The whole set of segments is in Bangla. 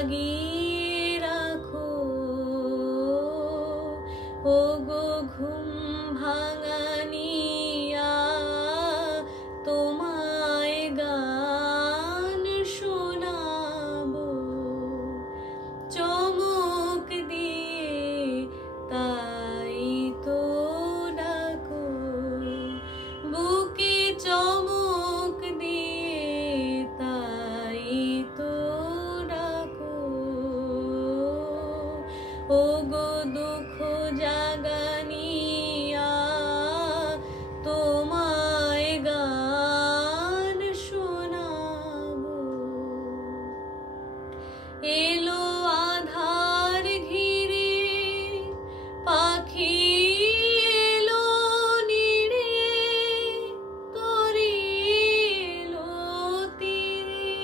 জাগিয়ে রাখো। ওগো ঘুম ভাঙানিয়া তোমায় গান শোনাবো, চমক দিয়ে তাই তো ডাকো, বুকে চমক দিয়ে তাই তো ডাকো। ওগো দুঃখ জাগানিয়া তোমায় গান শোনাবো। এলো আধার ঘিরে পাখি এলো নিড়ে, তরি এলো তীরে,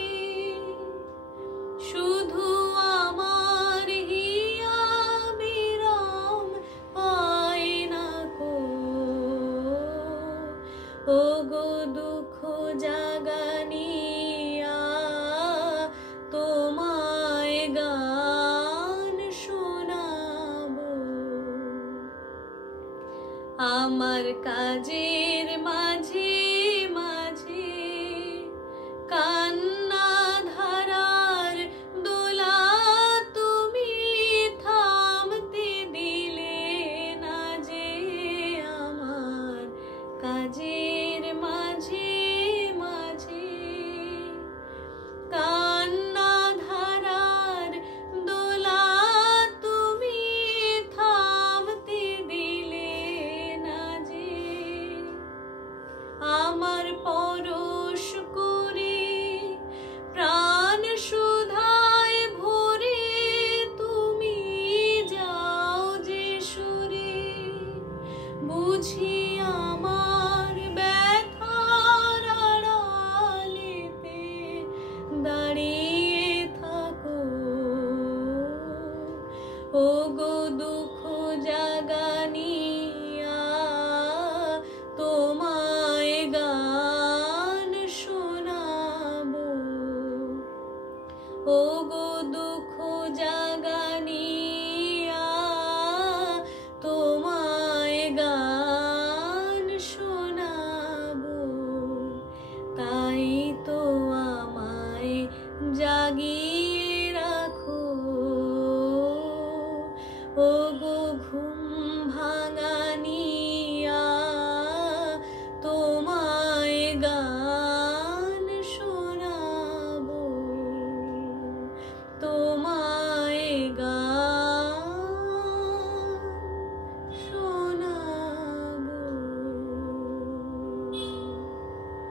শুধু আমার হিয়া বিরাম পায় না কো। ওগো দুঃখ জাগানিয়া তোমায় গান শোনাবো। আমার কাজের মাঝে মাঝে কান্না ধারার দোলা তুমি থামতে দিলে না যে। আমার কাজের মাঝে মাঝে কান্না ধারার দোলা তুমি থামতে দিলে না যে। আমার পরশ করে প্রাণ সুধায় ভরে তুমি যাও যে সুরে, বুঝি আমার ব্যথার আড়ালেতে দাঁড়িয়ে থাকো। ওগো দুঃখ জাগানিয়া তোমায় গান শোনাবো। ওগো দুঃখ জাগানিয়া তোমায় গান শোনাবো, তাই তো আমায় জাগিয়ে রাখো। ওগো ঘুম